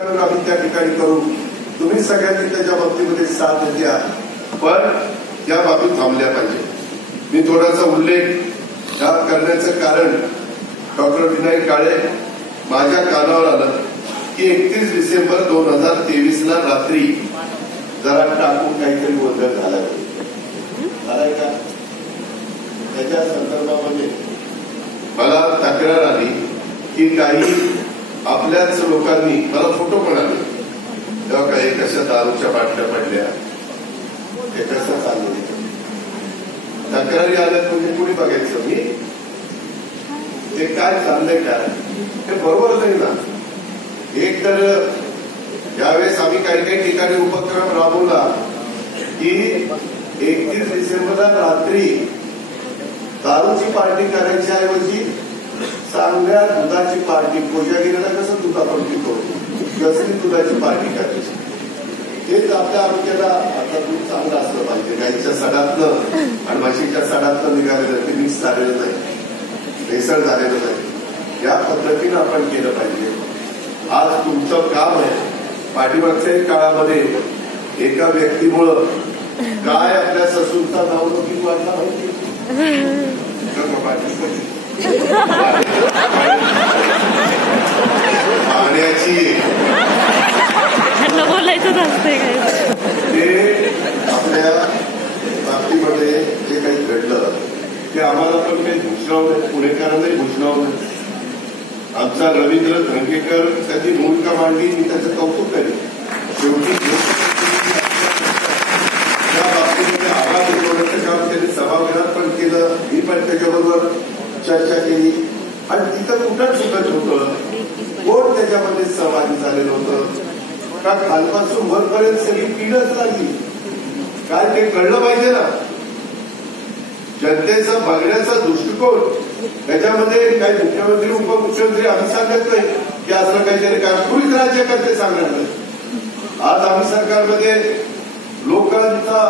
आम्ही त्या ठिकाणी करू. तुम्ही सगळ्यांनी त्याच्या बाबतीमध्ये साथ द्या, पण या बाबी थांबल्या पाहिजे. मी थोडासा उल्लेख करण्याचं कारण डॉक्टर विनायक काळे माझ्या कानावर आलं की 31 डिसेंबर 2023 रात्री जरा टाकून काहीतरी गोंधळ झालाय का, त्याच्या संदर्भामध्ये मला तक्रार आली की काही आपल्याच लोकांनी मला फोटो पण आले तेव्हा काही कशा दारूच्या बाटल्या पडल्या, हे कसं चाललं, तक्रारी आल्यात म्हणजे कुणी बघायचं मी ते काय चाललंय काय, हे बरोबर नाही ना. एक तर यावेळेस आम्ही काही काही ठिकाणी उपक्रम राबवला की 31 डिसेंबरला रात्री दारूची पार्टी करायच्या ऐवजी चांगल्या दुधाची पार्टी, कोजागिरीला कसं दूध आपण पितो कसली दुधाची पार्टी करायची. हेच आपल्या आरोग्याला आता दूध चांगलं असलं पाहिजे. गाईच्या सडातलं आणि म्हशीच्या सडातलं निघालेलं ते मिक्स झालेलं नाही, भेसळ झालेलं नाही. या पद्धतीनं आपण केलं पाहिजे. आज तुमचं काम आहे. पाठीमागच्या काळामध्ये एका व्यक्तीमुळं काय आपल्या ससूनचा नावलौकिक वाढला माहिती पाण्याची बोलायचं असतंय ते आपल्या बाबतीमध्ये जे काही घडलं ते आम्हाला पण काही भूषणावं नाही, पुणेकरांनाही भूषणावं नाही. आमचा रवींद्र धंगेकर त्याची भूमिका मांडली, मी त्याचं कौतुक करेन. शेवटी त्या बाबतीमध्ये आवाज उठवण्याचं काम त्यांनी सभागृहात पण केलं, मी पण त्याच्याबरोबर चर्चा केली आणि तिथं कुठं चुकत होतं, कोण त्याच्यामध्ये सहभागी झालेलं होतं का खालपासून वरपर्यंत सगळी पीडच लागली. काय ते कळलं पाहिजे ना. जनतेचा बघण्याचा दृष्टिकोन त्याच्यामध्ये काही मुख्यमंत्री उपमुख्यमंत्री आम्ही सांगत नाही की असं काहीतरी करा, कुणीच राज्यकर्ते सांगणार नाही. आज आम्ही सरकारमध्ये लोकांचा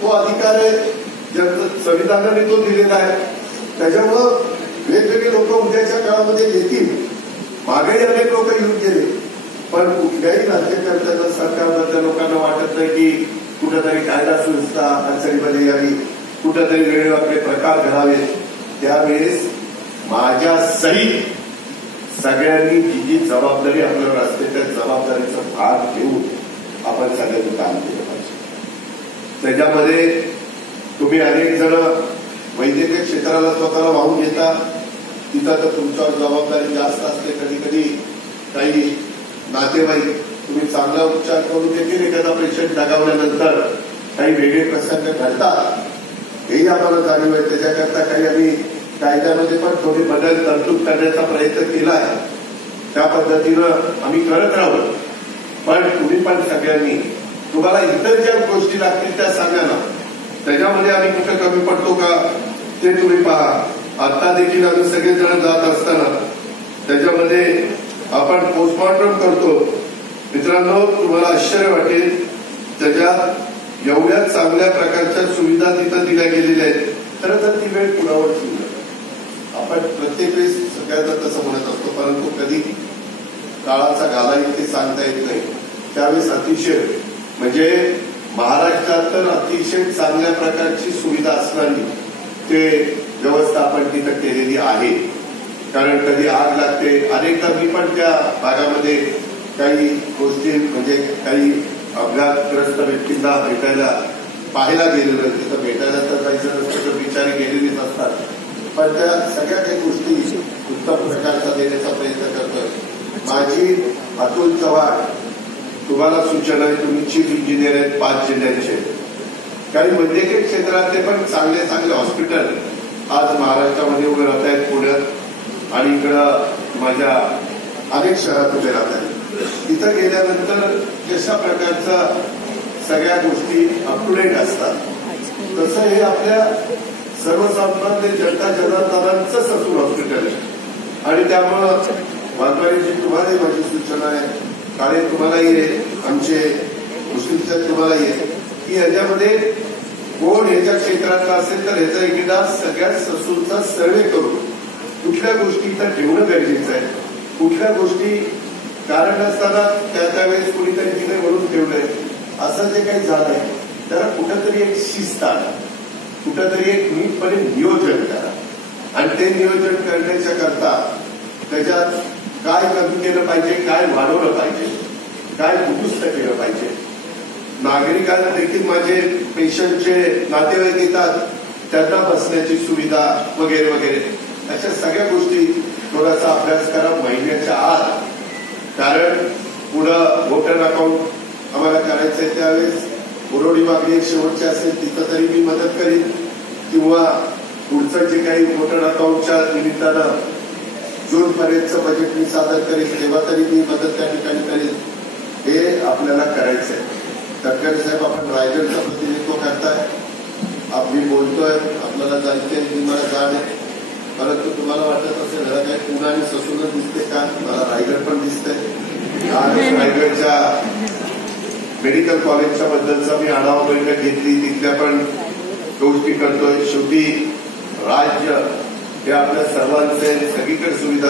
तो अधिकार आहे, संविधानाने तो दिलेला आहे. त्याच्यामुळं वेगवेगळे लोक उद्याच्या काळामध्ये येतील. मागेही अनेक लोक येऊन गेले, पण कुठल्याही राज्यकर्त्यांना सरकारमधल्या लोकांना वाटत नाही की कुठेतरी कायदा सुव्यवस्था अडचणीमध्ये यावी, कुठेतरी वेळेवाकडे प्रकार घडावे. त्यावेळेस माझ्या सहित सगळ्यांनी जी जी जबाबदारी आपल्यावर असते त्या जबाबदारीचा भाग घेऊन आपण सगळ्यांनी काम केलं पाहिजे. त्याच्यामध्ये तुम्ही अनेक जण वैद्यकीय क्षेत्राला स्वतःला वाहून घेता, तिथं तर तुमच्यावर जबाबदारी जास्त असते. कधी कधी काही नातेवाईक तुम्ही चांगला उपचार करून देखील एखादा पेशंट दगावल्यानंतर काही वेगळे प्रसंग घडतात, हेही आम्हाला जाणीव आहे. त्याच्याकरता काही आम्ही कायद्यामध्ये पण थोडी बदल तरतूद करण्याचा प्रयत्न केला आहे. त्या पद्धतीनं आम्ही करत राहू. पण तुम्ही पण सगळ्यांनी तुम्हाला इतर ज्या गोष्टी लागतील त्या सांगा ना. त्याच्यामध्ये आम्ही कुठं कमी पडतो का ते तुम्ही पहा. आता देखील आम्ही सगळेजण जात असताना त्याच्यामध्ये आपण पोस्टमॉर्टम करतो. मित्रांनो, तुम्हाला आश्चर्य वाटेल, त्याच्यात एवढ्या चांगल्या प्रकारच्या सुविधा तिथं दिल्या गेलेल्या आहेत. खरं तर ती वेळ कुणावर सुरू आपण प्रत्येक वेळेस सगळ्यांना तसं म्हणत असतो, परंतु कधी काळाचा घाला ते सांगता येत नाही. त्यावेळेस अतिशय म्हणजे महाराष्ट्रात तर अतिशय चांगल्या प्रकारची सुविधा असणारी ते व्यवस्था आपण तिथं केलेली आहे. कारण कधी आग लागते, अनेकदा मी पण त्या भागामध्ये काही गोष्टी म्हणजे काही अपघातग्रस्त व्यक्तींना भेटायला पाहायला गेलेलं. तिथं भेटायला तर जायचं नसतं तर बिचारी गेलेलीच असतात, पण त्या सगळ्या काही गोष्टी उत्तम प्रकारचा देण्याचा प्रयत्न करतोय. माझी अतुल चव्हाण तुम्हाला सूचना आहे, तुम्ही चीफ इंजिनियर आहेत 5 जिल्ह्यांचे. काही वैद्यकीय क्षेत्रातले पण चांगले चांगले हॉस्पिटल आज महाराष्ट्रामध्ये उभे राहत आहेत, पुण्यात आणि इकडं माझ्या अनेक शहरात उभे राहत आहेत. तिथं गेल्यानंतर जशा प्रकारच्या सगळ्या गोष्टी अप टू डेट असतात, तसं हे आपल्या सर्वसामान्य जनता जनार्दनांचं ससून हॉस्पिटल आहे. आणि त्यामुळं वाघमारेची तुम्हालाही माझी सूचना आहे, काळे तुम्हालाही आहे, आमचे मुस्लिम तुम्हालाही आहे की याच्यामध्ये कोण ह्याच्या क्षेत्रातला असेल तर ह्याचा एकदा सगळ्यात ससूनचा सर्वे करून कुठल्या गोष्टी तर ठेवणं गरजेचं आहे, कुठल्या गोष्टी कारण नसताना त्यावेळेस कुणीतरी तिथे म्हणून ठेवलंय. असं जे काही झालंय त्याला कुठंतरी एक शिस्त आणा, कुठंतरी एक नीटपणे नियोजन करा आणि ते नियोजन करण्याच्या करता त्याच्यात काय कमी केलं पाहिजे, काय वाढवलं पाहिजे, काय दुरुस्त केलं पाहिजे. नागरिकांना देखील माझे पेशंटचे नातेवाईक येतात, त्यांना बसण्याची सुविधा वगैरे वगैरे अशा सगळ्या गोष्टी थोडासा अभ्यास करा महिन्याच्या आत. कारण पुढं वोटर अकाउंट आम्हाला करायचंय त्यावेळेस बोरोडी मागणी शेवटची असेल तिथं तरी मी मदत करीन, किंवा पुढचं जे काही वोटर अकाउंटच्या निमित्तानं जून पर्यंतचं बजेट मी सादर करेन तेव्हा तरी मी मदत त्या ठिकाणी करेन. हे आपल्याला करायचंय. तटकरे साहेब, आपण रायगडचं प्रतिनिधित्व करताय, मी बोलतोय, आपल्याला जायचंय, मी मला जाण आहे, परंतु तुम्हाला वाटत असेल जरा काही पुन्हा आणि ससून दिसते का? मला रायगड पण दिसतंय. आज रायगडच्या मेडिकल कॉलेजच्या बद्दलचा मी आढावा बैठक घेतली, तिथल्या पण गोष्टी करतोय. शेवटी राज्य हे आपल्या सर्वांचे सगळीकडे सुविधा